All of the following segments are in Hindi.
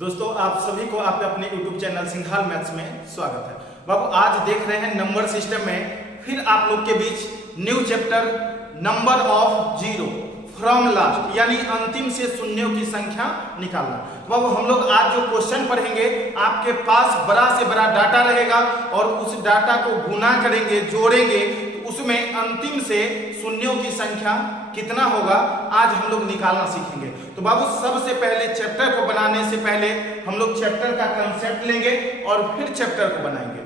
दोस्तों आप सभी को आप अपने YouTube चैनल सिंघाल मैथ्स में स्वागत है। बाबू आज देख रहे हैं नंबर सिस्टम में फिर आप लोग के बीच new chapter number of zero from last, यानी अंतिम से शून्यों की संख्या निकालना। बाबू हम लोग आज जो क्वेश्चन पढ़ेंगे आपके पास बड़ा से बड़ा डाटा रहेगा और उस डाटा को गुना करेंगे, जोड़ेंगे, तो उसमें अंतिम से शून्यों की संख्या कितना होगा आज हम लोग निकालना सीखेंगे। तो बाबू सबसे पहले चैप्टर को बनाने से पहले हम लोग चैप्टर का कंसेप्ट लेंगे और फिर चैप्टर को बनाएंगे।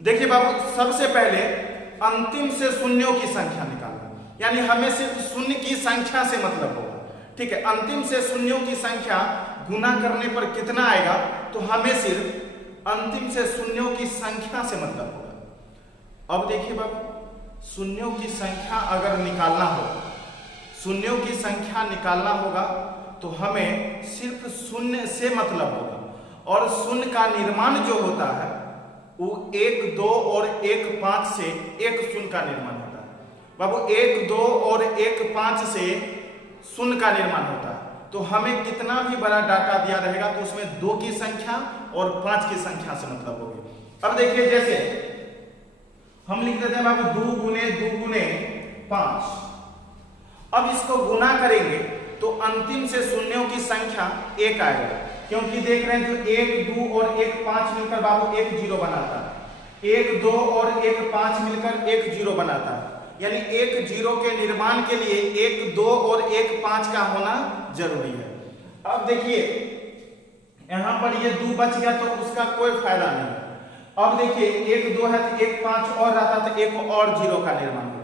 देखिए बाबू सबसे पहले अंतिम से शून्यों की संख्या निकालना, यानी हमें सिर्फ शून्य की संख्या से मतलब होगा। ठीक है, अंतिम से शून्यों की संख्या गुना करने पर कितना आएगा, तो हमें सिर्फ अंतिम से शून्यों की संख्या से मतलब होगा। अब देखिए बाबू शून्यों की संख्या अगर निकालना हो, शून्यों की संख्या निकालना होगा तो हमें सिर्फ शून्य से मतलब होगा। और शून्य का निर्माण जो होता है वो 1, 2 और 1, 5 से एक शून्य का निर्माण होता है। बाबू 1, 2 और 1, 5 से शून्य का निर्माण होता है। तो हमें कितना भी बड़ा डाटा दिया रहेगा तो उसमें 2 की संख्या और 5 की संख्या से मतलब होगी। अब देखिए जैसे हम लिख देते हैं बाबू 2 गुने 5। अब इसको गुना करेंगे तो अंतिम से शून्यों की संख्या 1 आएगा, क्योंकि देख रहे हैं जो 1, 2 और 1, 5 मिलकर बाबू 1 0 बनाता है। 1, 2 और 1, 5 मिलकर 1 0 बनाता है, यानी 1 0 के निर्माण के लिए 1, 2 और 1, 5 का होना जरूरी है। अब देखिए यहां पर ये 2 बच गया तो उसका कोई फायदा नहीं। अब देखिए 1, 2 है तो 1, 5 और रहता तो 1 और 0 का निर्माण होता।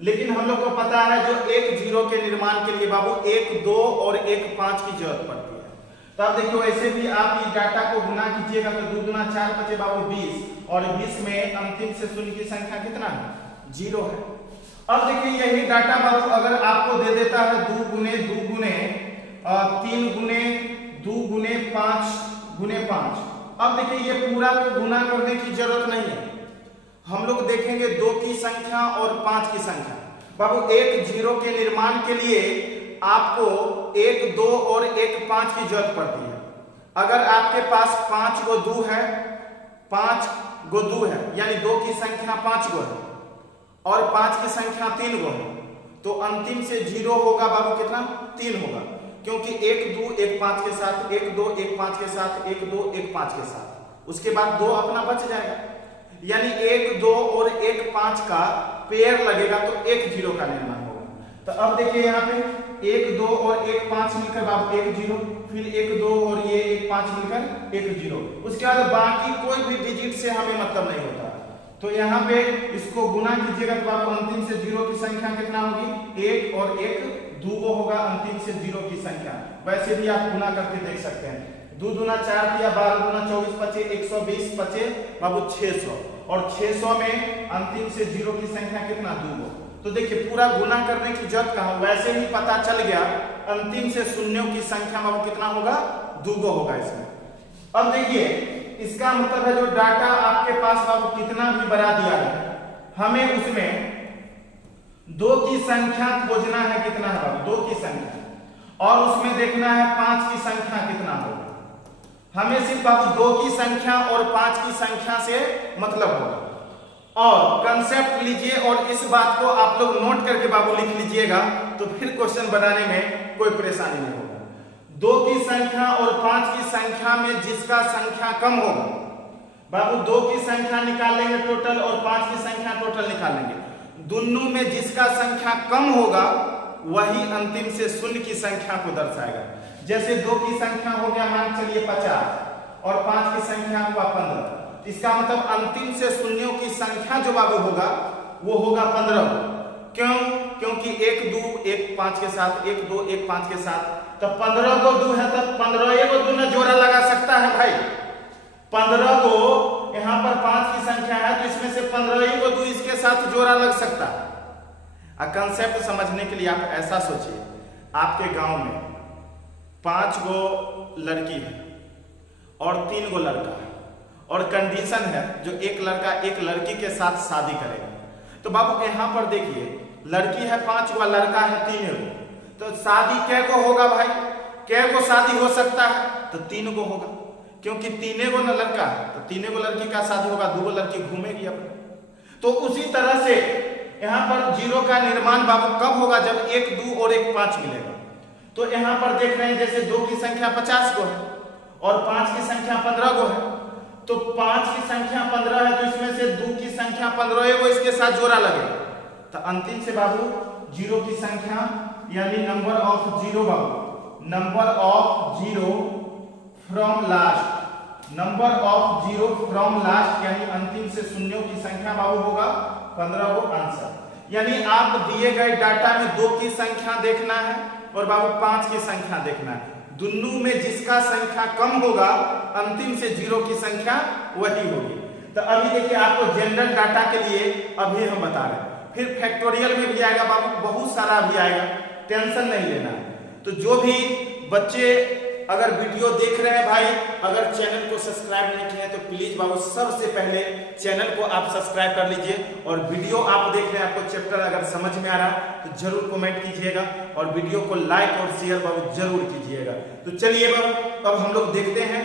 लेकिन हम लोग को पता है जो 1 0 के निर्माण के लिए बाबू 1, 2 और 1, 5 की जरूरत पड़ती है। तो अब देखिए वैसे भी आप इस डाटा को गुना कीजिएगा तो 2 गुना 4 बचे बाबू 20, और 20 में अंतिम से शून्य की संख्या कितना है, 0 है। अब देखिए यही डाटा बाबू अगर आपको दे देता है 2 गुने 3 गुने 2 गुने 5। अब देखिए ये पूरा को गुना करने की जरूरत नहीं है, हम लोग देखेंगे 2 की संख्या और 5 की संख्या। बाबू 1 0 के निर्माण के लिए आपको 1, 2 और 1, 5 की जरूरत पड़ती है। अगर आपके पास 5 गो 2 है, 5 गो 2 है, यानी 2 की संख्या 5 गो है और 5 की संख्या 3 गो है, तो अंतिम से 0 होगा बाबू कितना, 3 होगा, क्योंकि 1, 2, 1, 5 के साथ 1, 2, 1, 5 के साथ 1, 2, 1, 5 के साथ, उसके बाद 2 अपना बच जाएगा, यानी 1, 2 और 1, 5 का पेयर लगेगा तो 1 0 का निर्माण होगा। तो अब देखिए यहाँ पे 1, 2 और 1, 5 मिलकर बाबू 1 0, फिर 1, 2 और ये 1, 5 मिलकर 1 0, उसके बाद बाकी कोई भी डिजिट से हमें मतलब नहीं होता। तो यहाँ पे इसको गुना कीजिएगा तो बाबू अंतिम से 0 की संख्या कितना होगी, 1 और 1 2 होगा अंतिम से 0 की संख्या। वैसे भी आप गुना करके देख सकते हैं, 2 दूना 4 दिया, 12 दूना 24 पचे 120 पचे बाबू 600, और 600 में अंतिम से 0 की संख्या कितना, 2। तो देखिए पूरा गुना करने की जरूरत कहाँ, वैसे ही पता चल गया अंतिम से शून्यों की संख्या बाबू कितना होगा, 2 होगा इसमें। अब देखिए इसका मतलब है जो डाटा आपके पास बाबू कितना भी बड़ा दिया है, हमें उसमें 2 की संख्या खोजना है, कितना है बाबू 2 की संख्या, और उसमें देखना है 5 की संख्या कितना होगा। हमें सिर्फ बाबू 2 की संख्या और 5 की संख्या से मतलब होगा। और कंसेप्ट लीजिए और इस बात को आप लोग नोट करके बाबू लिख लीजिएगा, तो फिर क्वेश्चन बनाने में कोई परेशानी नहीं होगा। 2 की संख्या और 5 की संख्या में जिसका संख्या कम होगा बाबू 2 की संख्या निकाल लेंगे टोटल और 5 की संख्या टोटल निकाल लेंगे, दोनों में जिसका संख्या कम होगा वही अंतिम से शून्य की संख्या को दर्शाएगा। जैसे 2 की संख्या हो गया मान चलिए 50 और 5 की संख्या हुआ 15, इसका मतलब अंतिम से शून्यों की संख्या जो बाबू होगा वो होगा 15। क्यों, क्योंकि 1 2 1 5 के साथ 1 2 1 5 के साथ, तो 15 को 2 है तो 15 को 2 न जोड़ा लगा सकता है भाई। 15 को यहाँ पर 5 की संख्या है तो इसमें से 15 को 2 इसके साथ जोड़ा लग सकता है। कंसेप्ट समझने के लिए आप ऐसा सोचिए, आपके गांव में 5 गो लड़की है और 3 गो लड़का है, और कंडीशन है जो एक लड़का एक लड़की के साथ शादी करेगा। तो बाबू यहाँ पर देखिए लड़की है 5 गो, लड़का है 3 गो, तो शादी क्या को होगा भाई, कै को शादी हो सकता है? तो 3 को होगा, क्योंकि 3 को न लड़का है तो 3 को लड़की का शादी होगा, 2 लड़की घूमेगी अपने। तो उसी तरह से यहाँ पर 0 का निर्माण बाबू कब होगा? जब 1 2 और 1 5 मिलेगा। तो यहाँ पर देख रहे हैं जैसे 2 की संख्या 50 को है और 5 की संख्या 15 को है, तो 5 की संख्या 15 है तो इसमें से 2 की संख्या 15 है, वो इसके साथ जोड़ा लगेगा। तो अंतिम से बाबू 0 की संख्या यानी number of 0 Babu, number of 0 from last, number of 0 from last यानी अंतिम से शून्यों की संख्या बाबू होगा 15 को आंसर। यानी आप दिए गए डाटा में 2 की संख्या देखना है और बाबू 5 की संख्या देखना है, दोनों में जिसका संख्या कम होगा अंतिम से 0 की संख्या वही होगी। तो अभी देखिए आपको जनरल डाटा के लिए अभी हम बता रहे हैं, फिर फैक्टोरियल में भी आएगा बाबू, बहुत सारा भी आएगा, टेंशन नहीं लेना है। तो जो भी बच्चे अगर वीडियो देख रहे हैं भाई, अगर चैनल को सब्सक्राइब नहीं किए हैं तो प्लीज बाबू सबसे पहले चैनल को आप सब्सक्राइब कर लीजिए, और वीडियो आप देख रहे हैं आपको चैप्टर अगर समझ में आ रहा है तो जरूर कमेंट कीजिएगा और वीडियो को लाइक और शेयर बाबू जरूर कीजिएगा। तो चलिए बाबू अब हम लोग देखते हैं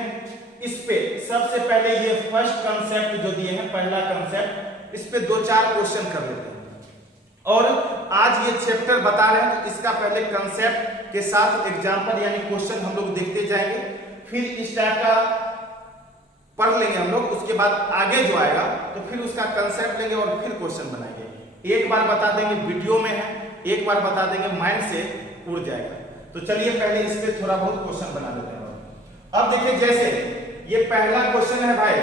इस पे। सबसे पहले ये फर्स्ट कंसेप्ट जो दिए हैं, पहला कंसेप्ट, इस पे 2-4 क्वेश्चन कर लेते हैं और आज ये चैप्टर बता रहे हैं तो इसका पहले कंसेप्ट के साथ एग्जांपल यानी क्वेश्चन हम लोग देखते जाएंगे, फिर इस टाइप का पढ़ लेंगे हम लोग, उसके बाद आगे जो आएगा तो फिर उसका कंसेप्ट लेंगे और फिर क्वेश्चन बनाएंगे। एक बार बता देंगे वीडियो में है, एक बार बता देंगे माइंड से उड़ जाएगा। तो चलिए पहले इस पे थोड़ा बहुत क्वेश्चन बना लेते हैं। अब देखिए जैसे ये पहला क्वेश्चन है भाई,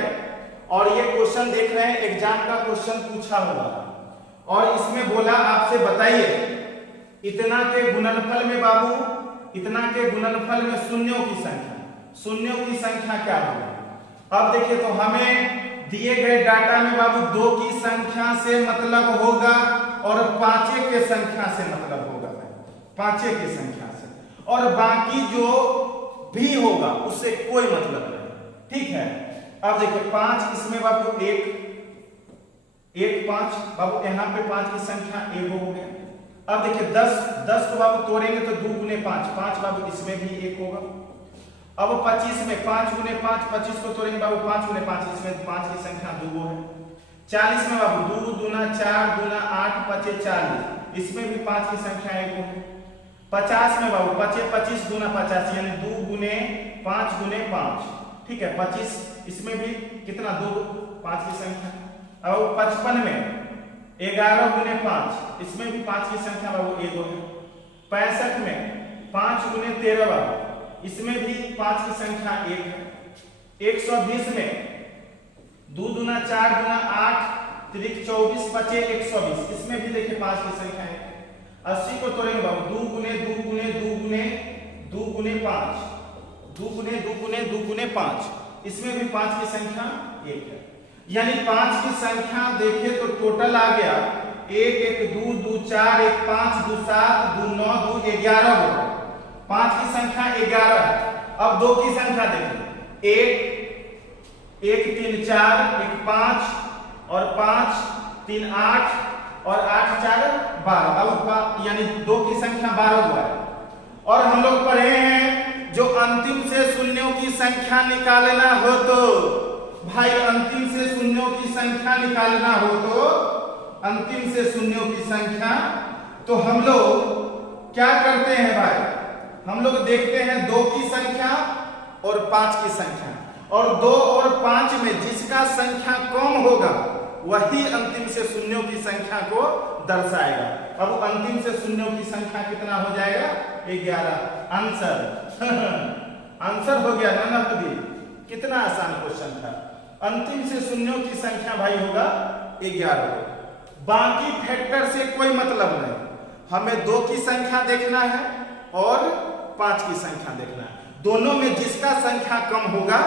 और ये क्वेश्चन देख रहे हैं एग्जाम का क्वेश्चन पूछा हुआ और इसमें बोला आपसे बताइए इतना के गुणनफल में बाबू, इतना के गुणनफल में शून्यों की संख्या, शून्यों की संख्या क्या होगी? अब देखिए तो हमें दिए गए डाटा में बाबू 2 की संख्या से मतलब होगा और 5 के संख्या से मतलब होगा, 5 की संख्या से, और बाकी जो भी होगा उससे कोई मतलब नहीं, ठीक है। अब देखिए 5 इसमें बाबू 1 5 बाबू, यहाँ पे 5 की संख्या 1 हो गया। अब देखिए 10 को बाबू तोड़ेंगे तो 2 गुने 5 बाबू, इसमें भी 1 होगा। अब 25 में 5 गुने 5, 25 को तोड़ेंगे बाबू 5 गुने 5, इसमें 5 की संख्या 2 है। 40 में बाबू 2 दूना 4 दूना 8 5 40, इसमें भी 5 की संख्या 1 है। 50 में बाबू 25 दूना 50 यानी 2 गुने 5 गुने 5, ठीक है 25, इसमें भी कितना 2 5 की संख्या। अब 55 में 11 गुने 5, इसमें भी 5 की संख्या बाबू 1 है। 65 में 5 गुने 13 बाबू, इसमें भी 5 की संख्या 1 है। 120 में 2 दूना 4 दूना 8 त्रिक 24 5 120, इसमें भी देखिए 5 की संख्या 1 है। 80 को तोड़ेंगे बाबू 2 गुने 2 गुने 2 गुने 2 गुने 5, 2 गुने 2 गुने 2 गुने 5, इसमें भी 5 की संख्या 1 है। यानी 5 की संख्या देखिए तो टोटल आ गया 1 1 2 2 4 1 5 2 7 2 9 2 11 होगा। 5 की संख्या 11 है। अब 2 की संख्या देखिए 1 1 3 4 1 5 और 5 3 8 और 8 4 12, अब यानी 2 की संख्या 12 हुआ है। और हम लोग पढ़े हैं जो अंतिम से शून्यों की संख्या निकालना हो तो भाई, अंतिम से शून्यों की संख्या निकालना हो तो अंतिम से शून्यों की संख्या, तो हम लोग क्या करते हैं भाई, हम लोग देखते हैं 2 की संख्या और 5 की संख्या, और 2 और 5 में जिसका संख्या कम होगा वही अंतिम से शून्यों की संख्या को दर्शाएगा। अब अंतिम से शून्यों की संख्या कितना हो जाएगा? 11। आंसर आंसर हो गया ना खुदी, कितना आसान क्वेश्चन था। अंतिम से शून्यों की संख्या भाई होगा 11। बाकी फैक्टर से कोई मतलब नहीं, हमें 2 की संख्या देखना है और 5 की संख्या देखना है, दोनों में जिसका संख्या कम होगा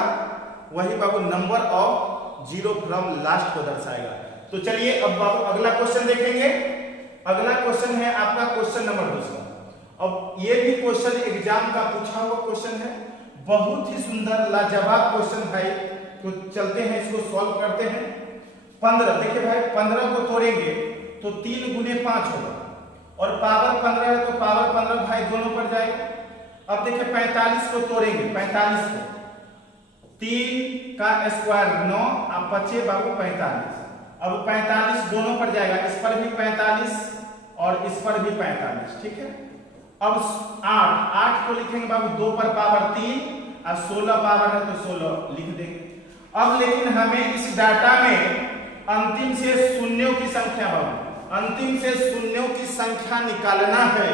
वही बाबू नंबर ऑफ 0 फ्रॉम लास्ट को दर्शाएगा। तो चलिए अब बाबू अगला क्वेश्चन देखेंगे। अगला क्वेश्चन है आपका क्वेश्चन नंबर 2। अब ये भी क्वेश्चन एग्जाम का पूछा हुआ क्वेश्चन है, बहुत ही सुंदर लाजवाब क्वेश्चन भाई। तो चलते हैं इसको सॉल्व करते हैं। 15 देखिए भाई, 15 को तोड़ेंगे तो 3 गुने 5 होगा और पावर 15 है तो पावर 15 भाई दोनों पर जाएगा। अब देखिए 45 को तोड़ेंगे, 45 को 3 का स्क्वायर 9, अब बचे बाबू 45। अब 45 दोनों पर जाएगा, इस पर भी 45 और इस पर भी 45, ठीक है। अब 8 को लिखेंगे बाबू 2 पर पावर 3 और 16 पावर है तो 16 लिख देंगे। अब लेकिन हमें इस डाटा में अंतिम से शून्यों की संख्या बाबू, अंतिम से शून्यों की संख्या निकालना है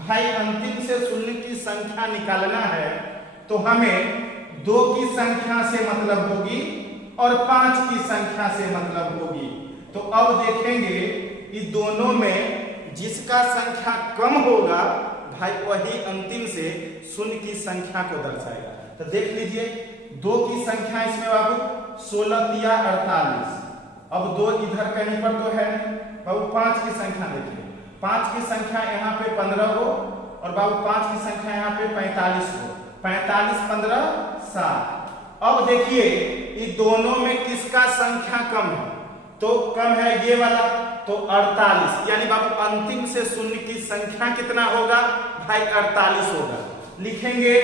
भाई, अंतिम से शून्य की संख्या निकालना है तो हमें 2 की संख्या से मतलब होगी और 5 की संख्या से मतलब होगी। तो अब देखेंगे इन दोनों में जिसका संख्या कम होगा भाई वही अंतिम से शून्य की संख्या को दर्शाएगा। तो देख लीजिए 2 की संख्या इसमें बाबू 16 तिया 48, अब 2 इधर कहीं पर तो है बाबू। 5 की संख्या देखिए, 5 की संख्या यहाँ पे 15 हो और बाबू 5 की संख्या यहाँ पे 45 हो, 45 15 60। अब देखिए इन दोनों में किसका संख्या कम है, तो कम है ये वाला, तो 48, यानी बाबू अंतिम से शून्य की संख्या कितना होगा भाई 48 होगा। लिखेंगे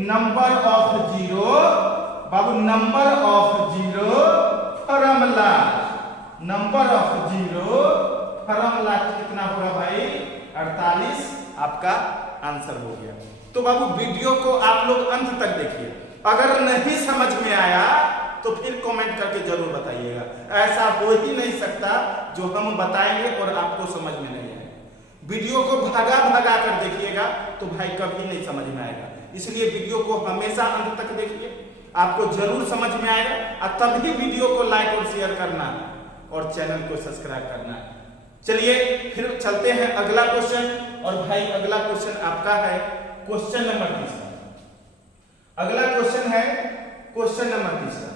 number of zero Babu, number of zero formula, number of zero formula कितना होगा भाई 48, आपका आंसर हो गया। तो बाबू वीडियो को आप लोग अंत तक देखिए, अगर नहीं समझ में आया तो फिर कमेंट करके जरूर बताइएगा। ऐसा हो ही नहीं सकता जो हम बताएंगे और आपको समझ में नहीं आए। वीडियो को भगा भगा कर देखिएगा तो भाई कभी नहीं समझ में आएगा, इसलिए वीडियो को हमेशा अंत तक देखिए, आपको जरूर समझ में आएगा। और तभी वीडियो को लाइक और शेयर करना और चैनल को सब्सक्राइब करना। चलिए फिर चलते हैं अगला क्वेश्चन, और भाई अगला क्वेश्चन आपका है क्वेश्चन नंबर 3। अगला क्वेश्चन है क्वेश्चन नंबर 3।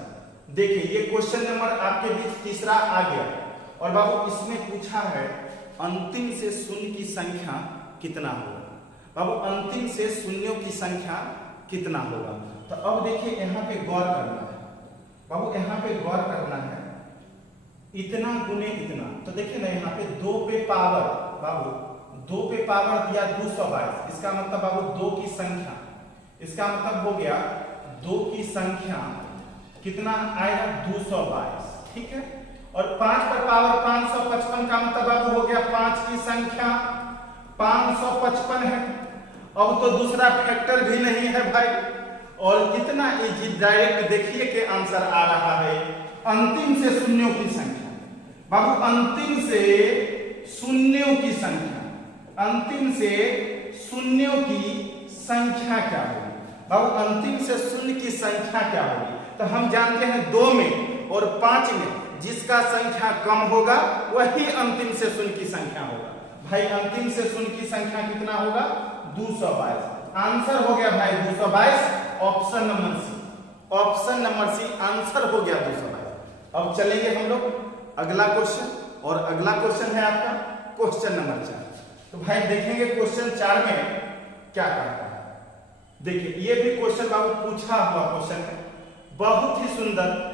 देखिए ये क्वेश्चन नंबर आपके बीच तीसरा आ गया, और बाबू इसमें पूछा है अंतिम से शून्य की संख्या कितना होगा। बाबू अंतिम से शून्यों की संख्या कितना होगा, तो अब देखिए यहाँ पे गौर करना है बाबू, यहाँ पे गौर करना है। इतना गुने इतना, तो देखिए ना यहाँ पे 2 पे पावर बाबू, 2 पे पावर दिया 222, इसका मतलब बाबू 2 की संख्या, इसका मतलब हो गया 2 की संख्या कितना आएगा 222, ठीक है। और 5 पर पावर 555 का मतलब बाबू हो गया 5 की संख्या 555 है। अब तो दूसरा फैक्टर भी नहीं है भाई, और कितना इजी डायरेक्ट देखिए कि आंसर आ रहा है अंतिम से शून्यों की संख्या बाबू, अंतिम से शून्यों की संख्या, अंतिम से शून्यों की संख्या क्या होगी बाबू, अंतिम से शून्य की संख्या क्या होगी। तो हम जानते हैं 2 में और 5 में जिसका संख्या कम होगा वही अंतिम से शून्य की संख्या होगा। भाई अंतिम से शून्य की संख्या कितना होगा 222, आंसर हो गया भाई 222, option number C, option number C answer हो गया 222। अब चलेंगे हम लोग अगला क्वेश्चन, और अगला क्वेश्चन है आपका क्वेश्चन नंबर 4। तो भाई देखेंगे क्वेश्चन 4 में क्या कहता है। देखिए ये भी क्वेश्चन बाबू पूछा हुआ क्वेश्चन है, बहुत ही सुंदर,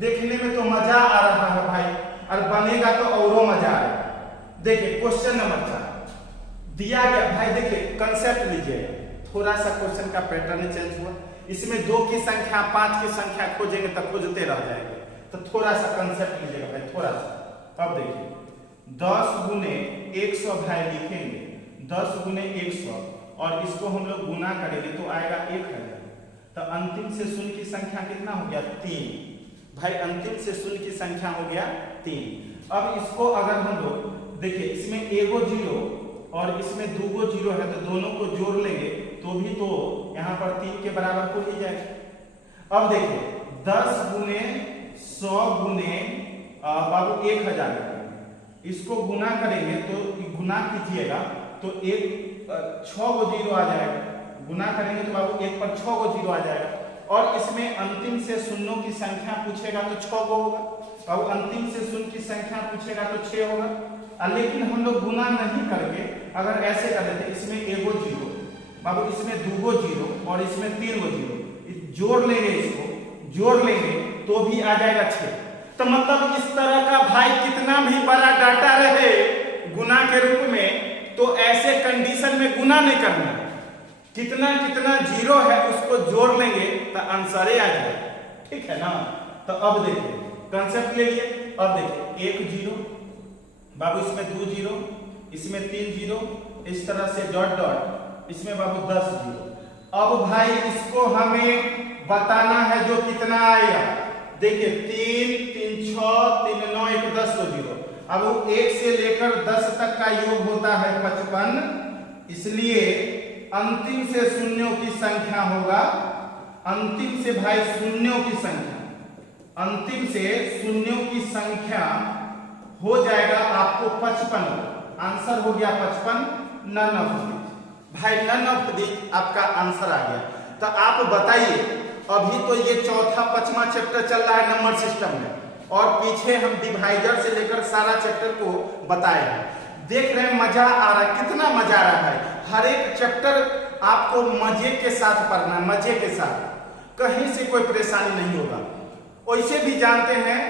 देखने में तो मजा आ रहा है भाई, और बनेगा तो और मजा आएगा। देखिए क्वेश्चन नंबर 4 दिया गया भाई, देखिए कंसेप्ट लीजिए, थोड़ा सा क्वेश्चन का पैटर्न चेंज हुआ। इसमें 2 की संख्या 5 की संख्या खोजेंगे तो खोजते रह जाएंगे, तो थोड़ा सा कंसेप्ट लीजिएगा भाई, थोड़ा सा। अब देखिए 10 गुने 100 भाई लिखेंगे, 10 गुने 100, और इसको हम लोग गुना करेंगे तो आएगा 1000। तो अंतिम से शून्य की संख्या कितना हो गया 3 भाई, अंतिम से शून्य की संख्या हो गया 3। अब इसको अगर हम लोग देखिए, इसमें एगो 0 और इसमें 2 0 है, तो दोनों को जोड़ लेंगे तो भी तो यहाँ पर 3 के बराबर हो ही जाएगा। अब देखिए 10 गुने 100 गुने बाबू 1000, इसको गुना करेंगे तो गुना कीजिएगा तो 6 गो 0 आ जाएगा, गुना करेंगे तो बाबू 1 पर 6 गो 0 आ जाएगा। और इसमें अंतिम से शून्यों की संख्या पूछेगा तो 6 गो होगा, बाबू अंतिम से शून्य की संख्या पूछेगा तो 6 होगा। लेकिन हम लोग गुना नहीं करके अगर ऐसे कर देते, इसमें एगो 0 बाबू, इसमें 2 0 और इसमें 3 गो 0, जोड़ लेंगे, इसको जोड़ लेंगे तो भी आ जाएगा 6। तो मतलब इस तरह का भाई कितना भी बड़ा डाटा रहे गुना के रूप में, तो ऐसे कंडीशन में गुना नहीं करना, कितना कितना जीरो है उसको जोड़ लेंगे तो आंसर आ जाएगा, ठीक है ना। तो अब देखिए कंसेप्ट ले लिए, अब देखिए 1 जीरो बाबू, इसमें 2 जीरो, इसमें 3 जीरो, इस तरह से डॉट डॉट, इसमें बाबू 10 जीरो। अब भाई इसको हमें बताना है जो कितना आएगा, देखिए 3 3 6 3 9 1 10 तो जीरो। अब 1 से लेकर 10 तक का योग होता है 55, इसलिए अंतिम से शून्यों की संख्या होगा, अंतिम से भाई शून्यों की संख्या, अंतिम से शून्यों की संख्या हो जाएगा आपको 55। आंसर हो गया 55, नन ऑफ दीज। भाई नन ऑफ दीज आपका आंसर आ गया। तो आप बताइए, अभी तो ये चौथा 5वां चैप्टर चल रहा है नंबर सिस्टम में, और पीछे हम डिवाइजर से लेकर सारा चैप्टर को बताए हैं। देख रहे हैं मजा आ रहा है, कितना मजा आ रहा है। हर एक चैप्टर आपको मजे के साथ पढ़ना है, मजे के साथ, कहीं से कोई परेशानी नहीं होगा। वैसे भी जानते हैं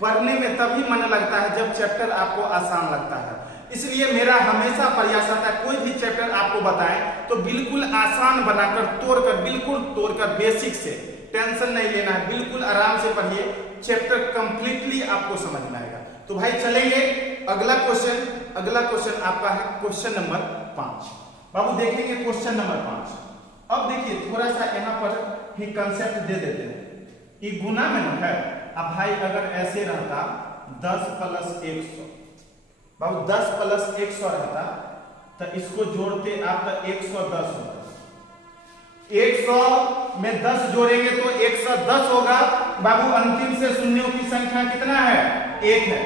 पढ़ने में तभी मन लगता है जब चैप्टर आपको आसान लगता है। इसलिए मेरा हमेशा प्रयास आता है कोई भी चैप्टर आपको बताएं तो बिल्कुल आसान बनाकर, तोड़कर, बिल्कुल तोड़कर, बेसिक से, टेंशन नहीं लेना है, बिल्कुल आराम से पढ़िए, चैप्टर कंप्लीटली आपको समझ में आएगा। तो भाई चलेंगे अगला क्वेश्चन। अगला क्वेश्चन आपका है क्वेश्चन नंबर 5। बाबू देखेंगे क्वेश्चन नंबर 5। अब देखिए थोड़ा सा यहाँ पर ही कंसेप्ट दे देते हैं। ये गुना में है। अब भाई अगर ऐसे रहता 10 + 100, बाबू 10 + 100 रहता तो इसको जोड़ते आप तो 110 होगा। 100 में 10 जोड़ेंगे तो 110 होगा। बाबू अंतिम से शून्यों की संख्या कितना है? 1 है।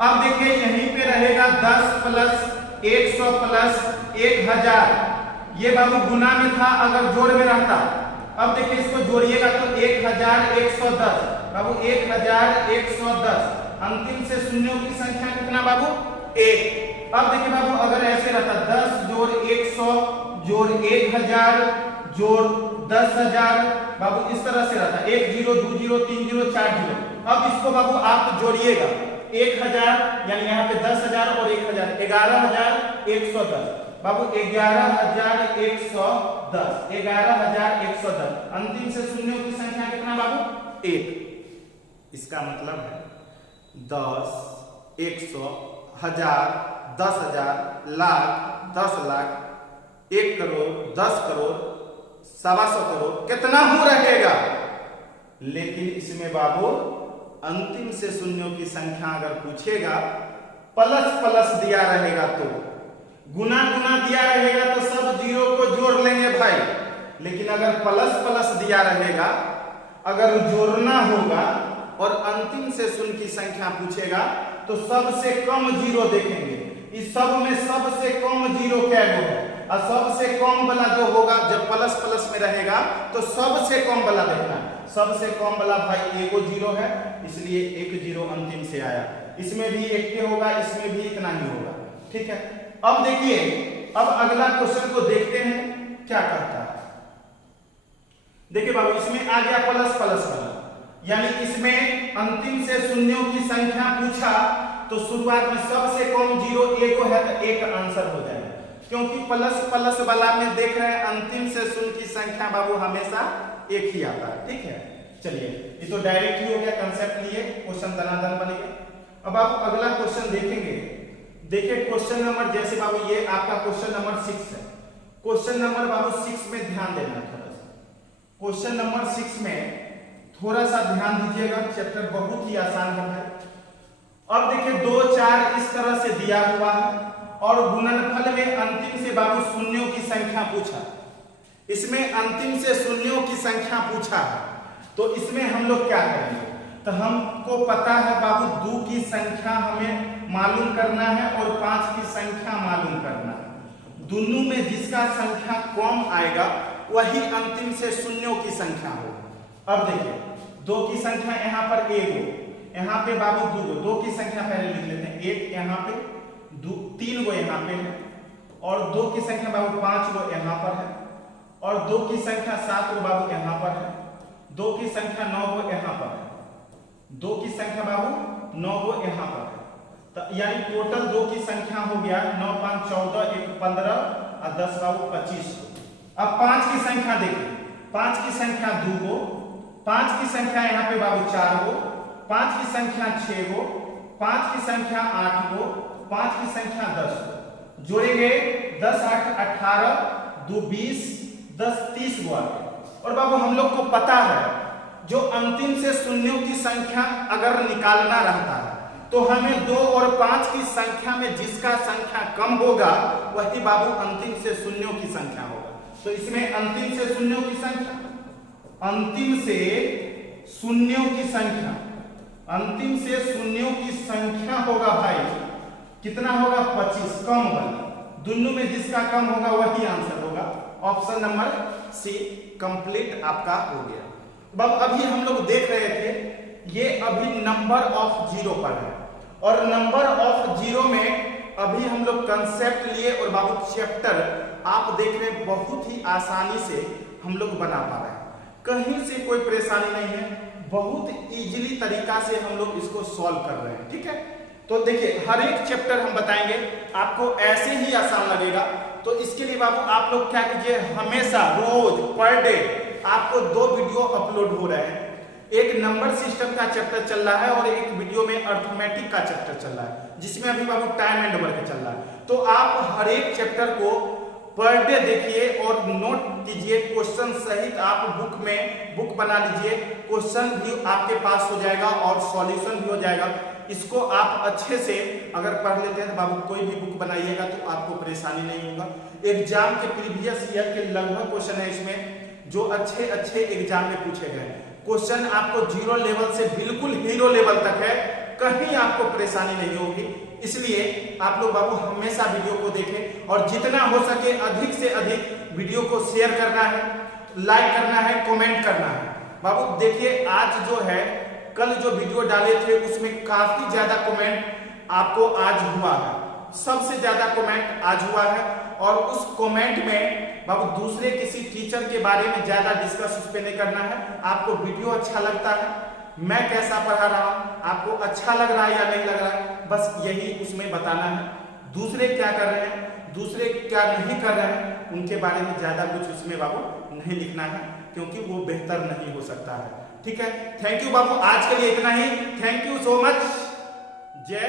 अब देखिए यहीं पे रहेगा 10 + 100 + 1000। ये बाबू गुना में था, अगर जोड़ में रहता। अब देखिए इसको जोड़िएगा तो 1110। बाबू 1110, अंतिम से शून्यों की संख्या कितना बाबू? 1। अब देखिए बाबू अगर ऐसे रहता 10 जोड़ 100 जोड़ 1000 जोड़ 10000, बाबू इस तरह से रहता 1 0 2 0 3 0 4 0। अब इसको बाबू आप जोड़िएगा 1000, यानी यहाँ पे 10000 और 1000, 11110। बाबू 11110, 11110, अंतिम से शून्यों की संख्या कितना बाबू? 1। इसका मतलब है 10, 100, 1000, 10000, लाख, 10 लाख, 1 करोड़, 10 करोड़, 125 करोड़, कितना हो रहेगा। लेकिन इसमें बाबू अंतिम से शून्यों की संख्या अगर पूछेगा, प्लस प्लस दिया रहेगा तो, गुना गुना दिया रहेगा तो सब जीरो को जोड़ लेंगे भाई। लेकिन अगर प्लस प्लस दिया रहेगा, अगर जोड़ना होगा और अंतिम से शून्य की संख्या पूछेगा तो सबसे कम जीरो देखेंगे। इस सब में सबसे कम जीरो क्या है, और सबसे कम वाला जो होगा जब प्लस प्लस में रहेगा तो सबसे कम वाला देखना। सबसे कम वाला भाई एगो जीरो है, इसलिए 1 जीरो अंतिम से आया। इसमें भी 1 के होगा, इसमें भी इतना ही होगा, ठीक है। अब देखिए, अब अगला क्वेश्चन को देखते हैं क्या करता है। देखिए बाबू इसमें आ गया प्लस प्लस वाला, यानी इसमें अंतिम से शून्यों की संख्या पूछा तो शुरुआत में सबसे कम जीरो 1 है तो 1 आंसर हो जाएगा, क्योंकि प्लस प्लस वाला में देख रहे हैं अंतिम से शून्य की संख्या बाबू हमेशा 1 ही आता है, ठीक है। चलिए ये तो डायरेक्ट ही हो गया, कंसेप्ट लिए क्वेश्चन दनादन बन गया। अब आप अगला क्वेश्चन देखेंगे। देखिए क्वेश्चन नंबर, जैसे बाबू ये आपका क्वेश्चन नंबर 6 है। क्वेश्चन नंबर बाबू 6 में ध्यान देना थोड़ा सा। क्वेश्चन नंबर 6 में थोड़ा सा ध्यान दीजिएगा, चैप्टर बहुत ही आसान है। अब देखिए 2 4 इस तरह से दिया हुआ है और गुणनफल में अंतिम से बाबू शून्यों की संख्या पूछा। इसमें अंतिम से शून्यों की संख्या पूछा है, तो इसमें हम लोग क्या करेंगे? तो हमको पता है बाबू 2 की संख्या हमें मालूम करना है और 5 की संख्या मालूम करना है। दोनों में जिसका संख्या कम आएगा वही अंतिम से शून्यों की संख्या होगा। अब देखिए 2 की संख्या यहाँ पर 1 हो, यहाँ पे बाबू 2 गो, 2 की संख्या पहले लिख लेते हैं। 1 यहाँ पे, 3 गो यहाँ पे है, और 2 की संख्या बाबू 5 गो यहाँ पर है, और 2 की संख्या 7 गो बाबू यहाँ पर है, 2 की संख्या 9 गो यहाँ पर है, 2 की संख्या बाबू 9 गो यहाँ पर है। तो यानी टोटल 2 की संख्या हो गया 9 5 14, 1 15 और 10 बाबू 25। अब 5 की संख्या देखिए, 5 की संख्या 2 गो, 5 की संख्या यहाँ पे बाबू 4 गो, 5 की संख्या 6 गो, 5 की संख्या 8 गो, 5 की संख्या 10 गो। जोड़ेंगे 10 8 18, 2 20, 10 30 गो आ गए। और बाबू हम लोग को पता है जो अंतिम से शून्यों की संख्या अगर निकालना रहता है तो हमें 2 और 5 की संख्या में जिसका संख्या कम होगा वही बाबू अंतिम से शून्यों की संख्या होगा। तो इसमें अंतिम से शून्यों की संख्या, अंतिम से शून्यों की संख्या, अंतिम से शून्यों की संख्या होगा भाई कितना होगा 25, कम वाला। दोनों में जिसका कम होगा वही आंसर होगा। ऑप्शन नंबर सी कंप्लीट आपका हो गया। बाबू अभी हम लोग देख रहे थे ये अभी नंबर ऑफ जीरो पर है और नंबर ऑफ जीरो में अभी हम लोग कंसेप्ट लिए और बाबू चैप्टर आप देख रहे हैं बहुत ही आसानी से हम लोग बना पा रहे हैं, कहीं से कोई परेशानी नहीं है, बहुत इजीली तरीका से हम लोग इसको सॉल्व कर रहे हैं। ठीक है, तो देखिए हर एक चैप्टर हम बताएंगे आपको ऐसे ही आसान लगेगा। तो इसके लिए बाबू आप लोग क्या कीजिए, हमेशा रोज पर डे आपको 2 वीडियो अपलोड हो रहे हैं। एक नंबर सिस्टम का चैप्टर चल रहा है और एक वीडियो में अर्थमेटिक का चैप्टर चल रहा है जिसमें अभी बाबू टाइम एंड वर्क चल रहा है। तो आप हर एक चैप्टर को पर डे देखिए और नोट कीजिए, क्वेश्चन सहित आप बुक बना लीजिए, क्वेश्चन भी आपके पास हो जाएगा और सॉल्यूशन भी हो जाएगा। इसको आप अच्छे से अगर पढ़ लेते हैं तो बाबू कोई भी बुक बनाइएगा तो आपको परेशानी नहीं होगा। एग्जाम के प्रीवियस ईयर के लगभग क्वेश्चन है इसमें जो अच्छे एग्जाम में पूछे गए। क्वेश्चन आपको 0 लेवल से बिल्कुल हीरो लेवल तक है, कहीं आपको परेशानी नहीं होगी। इसलिए आप लोग बाबू हमेशा वीडियो को देखें और जितना हो सके अधिक से अधिक वीडियो को शेयर करना है, लाइक करना है, कमेंट करना है। बाबू देखिए आज जो है कल जो वीडियो डाले थे उसमें काफी ज्यादा कमेंट आपको आज हुआ है, सबसे ज्यादा कमेंट आज हुआ है और उस कमेंट में बाबू दूसरे किसी टीचर के बारे में ज्यादा डिस्कस उस पे नहीं करना है। आपको वीडियो अच्छा लगता है, मैं कैसा पढ़ा रहा हूं, आपको अच्छा लग रहा है या नहीं लग रहा है, बस यही उसमें बताना है। दूसरे क्या कर रहे हैं, दूसरे क्या नहीं कर रहे हैं, उनके बारे में ज्यादा कुछ उसमें बाबू नहीं लिखना है क्योंकि वो बेहतर नहीं हो सकता है। ठीक है, थैंक यू बाबू, आज के लिए इतना ही। Thank you so much. जय